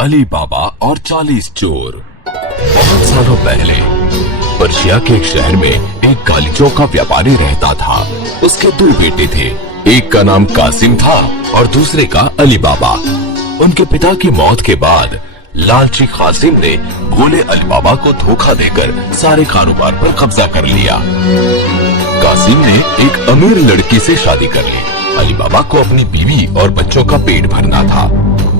अली बाबा और 40 चोर। बहुत सालों पहले पर्शिया के एक शहर में एक गालीचों का व्यापारी रहता था। उसके 2 बेटे थे, एक का नाम कासिम था और दूसरे का अली बाबा। उनके पिता की मौत के बाद लालची कासिम ने भोले अली बाबा को धोखा देकर सारे कारोबार पर कब्जा कर लिया। कासिम ने एक अमीर लड़की से शादी कर ली। अली बाबा को अपनी बीवी और बच्चों का पेट भरना था।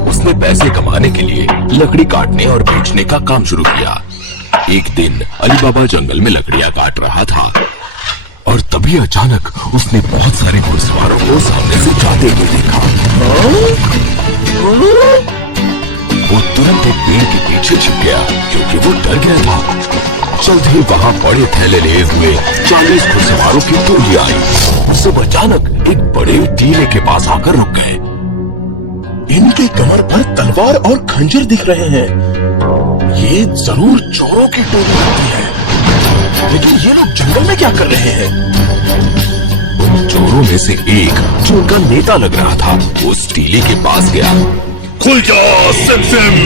उसने पैसे कमाने के लिए लकड़ी काटने और बेचने का काम शुरू किया। एक दिन अली बाबा जंगल में लकड़ियां काट रहा था और तभी अचानक उसने बहुत सारे घुड़सवारों को सामने से जाते हुए देखा। वो तुरंत एक पेड़ के पीछे छिप गया क्योंकि वो डर गया था। जल्द ही वहाँ बड़े थैले लिए हुए 40 घुड़सवारों की टोली आई। सब अचानक एक बड़े टीले के पास आकर रुक गए। इनके कमर पर तलवार और खंजर दिख रहे हैं। ये जरूर चोरों की टोली होती है, लेकिन ये लोग जंगल में क्या कर रहे हैं? उन चोरों में से एक जो उनका नेता लग रहा था उस टीले के पास गया। खुल जा सिम।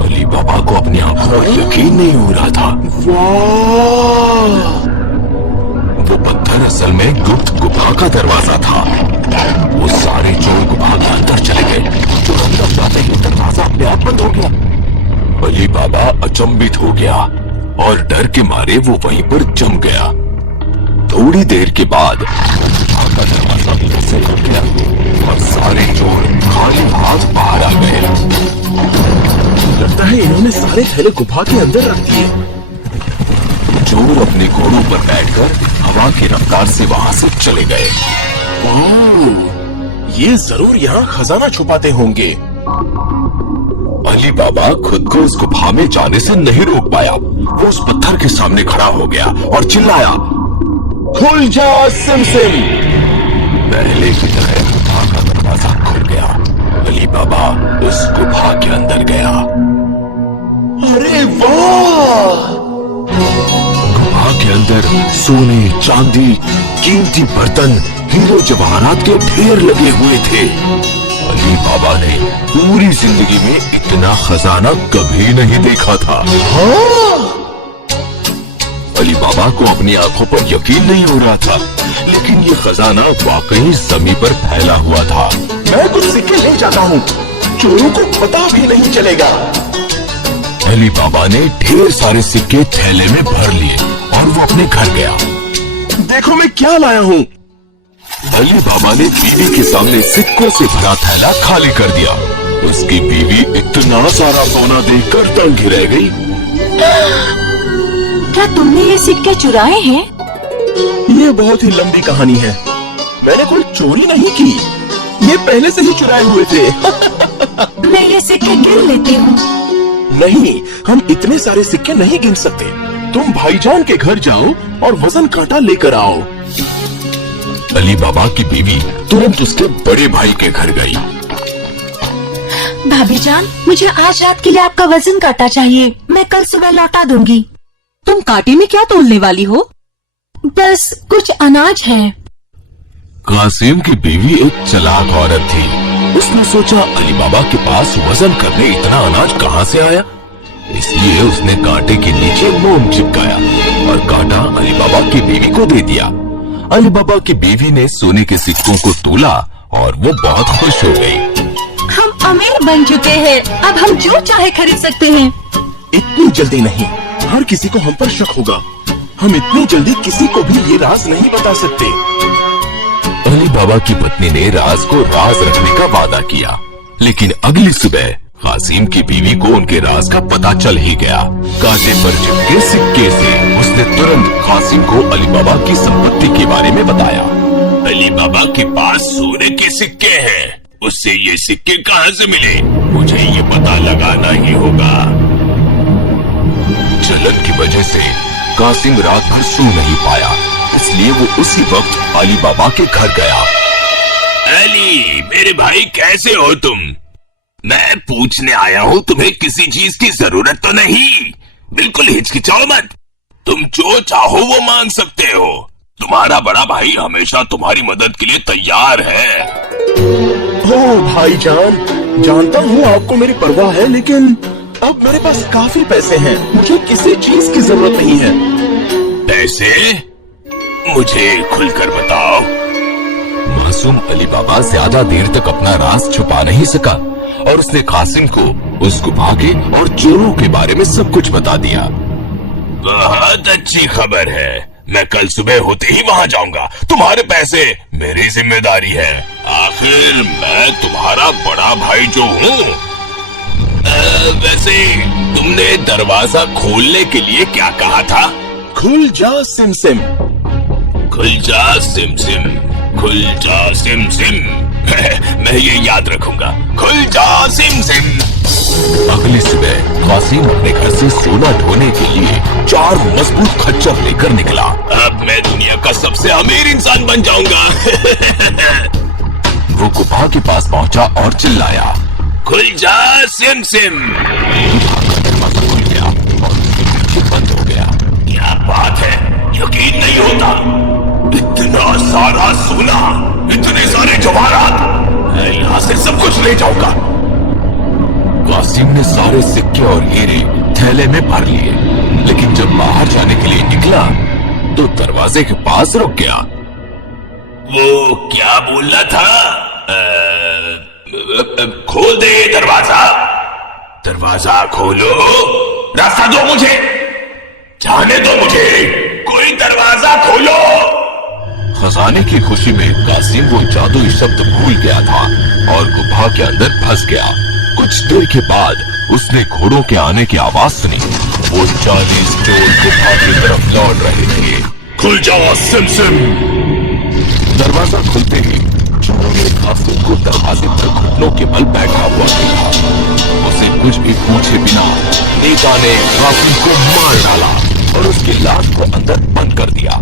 अली बाबा को अपनी आंखों पर यकीन नहीं हो रहा था। वाह! वो पत्थर असल में गुप्त गुफा का दरवाजा था। वो सारे चोर गुफा के अंदर चले गए। तुरंत जाते ही दरवाजा अपने आप बंद हो गया। अली बाबा अचंभित हो गया और डर के मारे वो वहीं पर जम गया। थोड़ी देर के बाद गुफा का दरवाजा फिर से खुल गया और सारे चोर खाली हाथ बाहर आ गए। लगता है इन्होंने सारे थैले गुफा के अंदर रख दिए। चोर अपने घोड़ों पर बैठकर हवा की रफ्तार से वहाँ से चले गए। ये जरूर यहाँ खजाना छुपाते होंगे। अली बाबा खुद को उस गुफा में जाने से नहीं रोक पाया। वो उस पत्थर के सामने खड़ा हो गया और चिल्लाया, खुल जा सिम। पहले की तरह गुफा का दरवाजा खुल गया। अली बाबा उस गुफा के अंदर गया। अरे वाह! गुफा के अंदर सोने, चांदी, कीमती बर्तन, हीरो जवाहरात के ढेर लगे हुए थे। अली बाबा ने पूरी जिंदगी में इतना खजाना कभी नहीं देखा था। अली बाबा को अपनी आंखों पर यकीन नहीं हो रहा था, लेकिन ये खजाना वाकई जमीन पर फैला हुआ था। मैं कुछ सिक्के ले जाता हूँ, चोरों को पता भी नहीं चलेगा। अली बाबा ने ढेर सारे सिक्के थैले में भर लिए और वो अपने घर गया। देखो मैं क्या लाया हूँ। अली बाबा ने बीवी के सामने सिक्कों से भरा थैला खाली कर दिया। उसकी बीवी इतना सारा सोना देखकर दंग रह गई। क्या तुमने ये सिक्के चुराए हैं? ये बहुत ही लंबी कहानी है। मैंने कोई चोरी नहीं की, ये पहले से ही चुराए हुए थे। मैं ये सिक्के गिन लेती हूँ। नहीं, हम इतने सारे सिक्के नहीं गिन सकते। तुम भाईजान के घर जाओ और वजन कांटा लेकर आओ। अली बाबा की बीवी तुरंत उसके बड़े भाई के घर गई। भाभी जान, मुझे आज रात के लिए आपका वजन काटा चाहिए। मैं कल सुबह लौटा दूंगी। तुम कांटे में क्या तोलने वाली हो? बस कुछ अनाज है। कासिम की बीवी एक चालाक औरत थी। उसने सोचा अली बाबा के पास वजन करने इतना अनाज कहाँ से आया, इसलिए उसने कांटे के नीचे मोम चिपकाया और कांटा अली बाबा की बीवी को दे दिया। अली बाबा की बीवी ने सोने के सिक्कों को तोला और वो बहुत खुश हो गई। हम अमीर बन चुके हैं, अब हम जो चाहे खरीद सकते हैं। इतनी जल्दी नहीं, हर किसी को हम पर शक होगा। हम इतनी जल्दी किसी को भी ये राज नहीं बता सकते। अली बाबा की पत्नी ने राज को राज रखने का वादा किया, लेकिन अगली सुबह कासिम की बीवी को उनके राज का पता चल ही गया। कांटे पर चिपके सिक्के से उसने तुरंत कासिम को अली बाबा की संपत्ति के बारे में बताया। अली बाबा के पास सोने के सिक्के हैं, उससे ये सिक्के कहाँ से मिले, मुझे ये पता लगाना ही होगा। जलन की वजह से कासिम रात भर सो नहीं पाया, इसलिए वो उसी वक्त अली बाबा के घर गया। अली, मेरे भाई कैसे हो तुम? मैं पूछने आया हूँ तुम्हें किसी चीज की जरूरत तो नहीं? बिल्कुल हिचकिचाओ मत, तुम जो चाहो वो मांग सकते हो। तुम्हारा बड़ा भाई हमेशा तुम्हारी मदद के लिए तैयार है। ओहो भाईजान, जानता हूँ आपको मेरी परवाह है, लेकिन अब मेरे पास काफी पैसे हैं, मुझे किसी चीज की जरूरत नहीं है। पैसे? मुझे खुलकर बताओ। मासूम अली बाबा ज्यादा देर तक अपना राज छुपा नहीं सका और उसने कासिम को उस गुफा के और चोरों के बारे में सब कुछ बता दिया। बहुत अच्छी खबर है, मैं कल सुबह होते ही वहां जाऊंगा। तुम्हारे पैसे मेरी जिम्मेदारी है, आखिर मैं तुम्हारा बड़ा भाई जो हूँ। वैसे तुमने दरवाजा खोलने के लिए क्या कहा था? खुल जा सिम सिम। खुल जा सिम सिम, खुल जा सिम सिम। मैं ये याद रखूंगा, खुल जा सिम सिम। अगली सुबह कासिम अपने घर से सोना ढोने के लिए 4 मजबूत खच्चर लेकर निकला। अब मैं दुनिया का सबसे अमीर इंसान बन जाऊंगा। वो गुफा के पास पहुंचा और चिल्लाया, खुल जा सिम सिम। दरवाजा खुल गया और पीछे बंद हो गया। क्या बात है, यकीन नहीं होता, इतना सारा सोना, इतने सारे जवाहरात, मैं यहाँ से सब कुछ ले जाऊंगा। कासिम ने सारे सिक्के और हीरे थैले में भर लिए, लेकिन जब बाहर जाने के लिए निकला तो दरवाजे के पास रुक गया। वो क्या बोलना था? खोल दे दरवाजा, दरवाजा खोलो, रास्ता दो मुझे, जाने दो मुझे, कोई दरवाजा खोलो। खजाने की खुशी में कासिम वो जादुई शब्द भूल गया था और गुफा के अंदर फंस गया। कुछ देर के बाद उसने घोड़ों के आने की आवाज सुनी। वो 40 चोर गुफा की तरफ लौट रहे थे। खुल जाओ सिम सिम। दरवाजा खुलते ही चोरों ने कासिम को दरवाजे पर घुटनों के बल बैठा हुआ देखा। उसे कुछ भी पूछे बिना नेता ने कासिम को मार डाला और उसकी लाश को अंदर बंद कर दिया।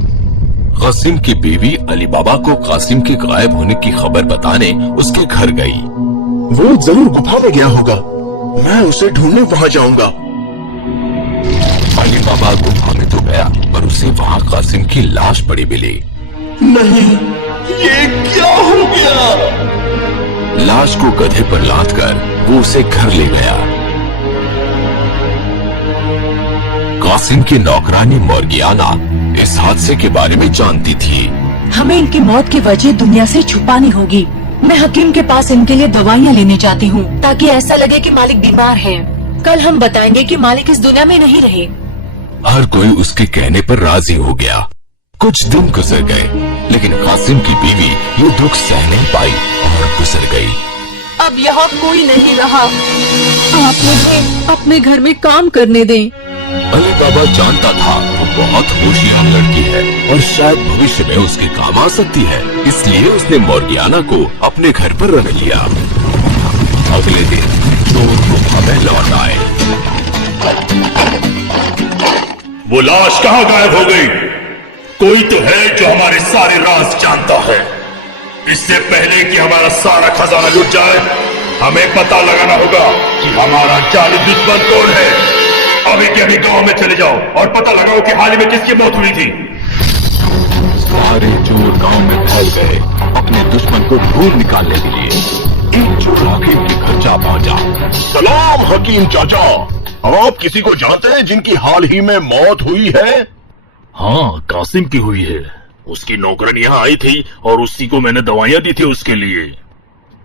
कासिम की बीवी अली बाबा को कासिम के गायब होने की खबर बताने उसके घर गई। वो जरूर गुफा में गया होगा, मैं उसे ढूंढने वहां जाऊंगा। अली बाबा गुफा में तो गया पर उसे वहां कासिम की लाश पड़ी मिली। नहीं, ये क्या हो गया? लाश को गधे पर लाद कर वो उसे घर ले गया। कासिम की नौकरानी मोर्गियाना इस हादसे के बारे में जानती थी। हमें इनकी मौत की वजह दुनिया से छुपानी होगी। मैं हकीम के पास इनके लिए दवाइयाँ लेने जाती हूँ ताकि ऐसा लगे कि मालिक बीमार है। कल हम बताएंगे कि मालिक इस दुनिया में नहीं रहे। हर कोई उसके कहने पर राजी हो गया। कुछ दिन गुजर गए, लेकिन कासिम की बीवी ये दुख सह नहीं पाई और गुजर गई। अब यहाँ कोई नहीं रहा, आप मुझे अपने घर में काम करने दें। अली बाबा जानता था वो बहुत होशियार लड़की है और शायद भविष्य में उसके काम आ सकती है, इसलिए उसने मोर्गियाना को अपने घर पर रख लिया। अगले दिन चोर गुफा में लौट आए। वो लाश कहाँ गायब हो गई? कोई तो है जो हमारे सारे राज जानता है। इससे पहले कि हमारा सारा खजाना लुट जाए, हमें पता लगाना होगा कि हमारा जाली दुश्मन कौन है। अभी के अभी गांव में चले जाओ और पता लगाओ कि हाल ही में किसकी मौत हुई थी। सारे चोर गांव में फैल गए अपने दुश्मन को ढूंढ निकालने के लिए। एक चोर हकीम के घर जा पहुंचा। सलाम हकीम चाचा, आप किसी को जानते हैं जिनकी हाल ही में मौत हुई है? हाँ, कासिम की हुई है। उसकी नौकरन यहाँ आई थी और उसी को मैंने दवाइयाँ दी थी उसके लिए,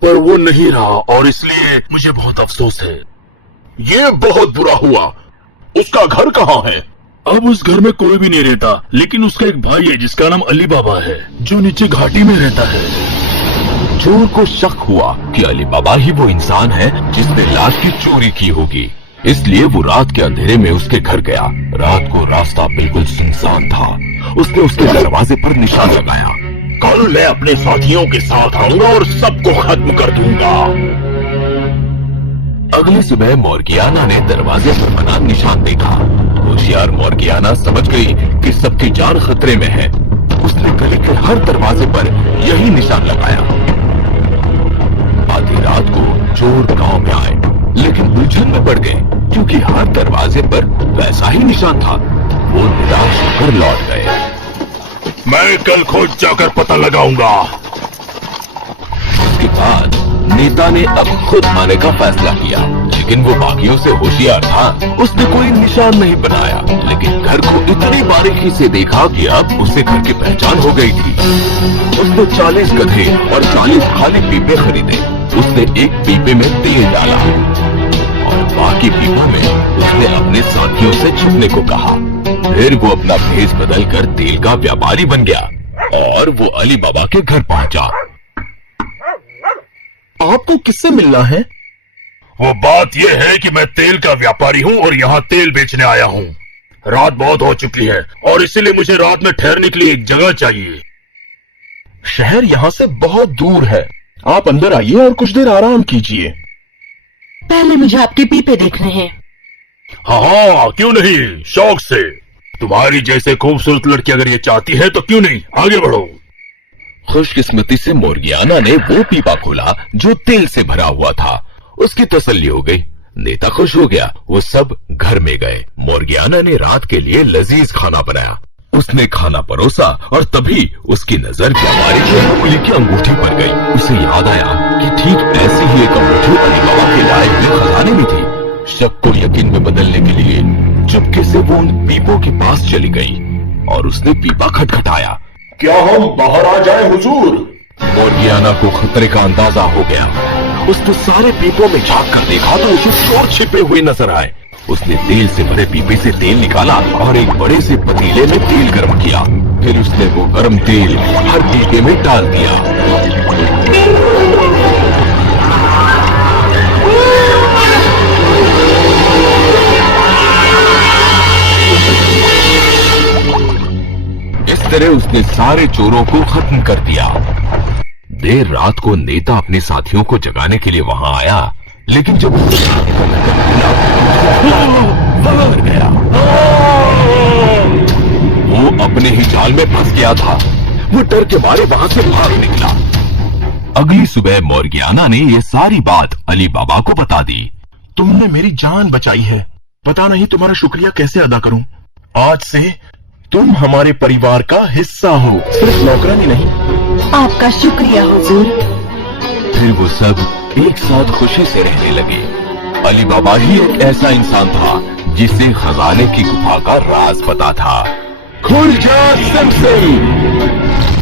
पर वो नहीं रहा और इसलिए मुझे बहुत अफसोस है। ये बहुत बुरा हुआ। उसका घर कहाँ है? अब उस घर में कोई भी नहीं रहता, लेकिन उसका एक भाई है जिसका नाम अली बाबा है, जो नीचे घाटी में रहता है। चोर को शक हुआ कि अली बाबा ही वो इंसान है जिसने लाश की चोरी की होगी, इसलिए वो रात के अंधेरे में उसके घर गया। रात को रास्ता बिल्कुल सुनसान था। उसने उसके दरवाजे पर निशान लगाया। कल मैं अपने साथियों के साथ आऊंगा और सबको खत्म कर दूंगा। अगली सुबह मोर्गियाना ने दरवाजे पर बना निशान देखा। होशियार मोर्गियाना समझ गई कि सबकी जान खतरे में है। उसने गली के हर दरवाजे पर यही निशान लगाया। आधी रात को चोर गांव में आए, लेकिन उलझन में पड़ गए क्योंकि हर दरवाजे पर वैसा ही निशान था। वो निराश होकर लौट गए। मैं कल खोज जाकर पता लगाऊंगा। उसके बाद नेता ने अब खुद आने का फैसला किया, लेकिन वो बाकियों से होशियार था। उसने कोई निशान नहीं बनाया, लेकिन घर को इतनी बारीकी से देखा कि अब उसे घर की पहचान हो गई थी। उसने 40 गधे और 40 खाली पीपे खरीदे। उसने एक पीपे में तेल डाला और बाकी पीपा में उसने अपने साथियों से छुपने को कहा। फिर वो अपना भेष बदलकर तेल का व्यापारी बन गया और वो अली बाबा के घर पहुंचा। आपको किससे मिलना है? वो बात यह है कि मैं तेल का व्यापारी हूँ और यहाँ तेल बेचने आया हूँ। रात बहुत हो चुकी है और इसीलिए मुझे रात में ठहरने के लिए एक जगह चाहिए। शहर यहाँ से बहुत दूर है। आप अंदर आइए और कुछ देर आराम कीजिए। पहले मुझे आपके पीपे देखने हैं। हाँ, क्यों नहीं, शौक से। तुम्हारी जैसे खूबसूरत लड़की अगर ये चाहती है तो क्यों नहीं, आगे बढ़ो। खुशकिस्मती से मोर्गियाना ने वो पीपा खोला जो तेल से भरा हुआ था। उसकी तसल्ली हो गई। नेता खुश हो गया। वो सब घर में गए। मोर्गियाना ने रात के लिए लजीज खाना बनाया। उसने खाना परोसा और तभी उसकी नजर व्यापारी की उंगली की अंगूठी पर गई। उसे याद आया कि ठीक ऐसी ही एक अंगूठी अली बाबा के लाए हुए खजाने में थी। शक को यकीन में बदलने के लिए चुपके से वो उन पीपों के पास चली गई और उसने पीपा खटखटाया। क्या हम बाहर आ जाए हुजूर? मोर्गियाना को खतरे का अंदाजा हो गया। उसने सारे पीपों में झांक कर देखा तो उसे चोर छिपे हुए नजर आए। उसने तेल से भरे पीपे से तेल निकाला और एक बड़े से पतीले में तेल गर्म किया। फिर उसने वो गर्म तेल हर पीपे में डाल दिया। इस तरह उसने सारे चोरों को खत्म कर दिया। देर रात को नेता अपने साथियों को जगाने के लिए वहां आया, लेकिन जब मर गया। वो अपने ही जाल में फंस गया था। वो डर के मारे वहां से भाग निकला। अगली सुबह मोर्गियाना ने ये सारी बात अली बाबा को बता दी। तुमने मेरी जान बचाई है। पता नहीं तुम्हारा शुक्रिया कैसे अदा करूं। आज से तुम हमारे परिवार का हिस्सा हो, सिर्फ नौकरानी नहीं। आपका शुक्रिया हुजूर। फिर वो सब एक साथ खुशी से रहने लगे। अली बाबा ही एक ऐसा इंसान था जिसे खजाने की गुफा का राज पता था। खुल जा सिम सिम।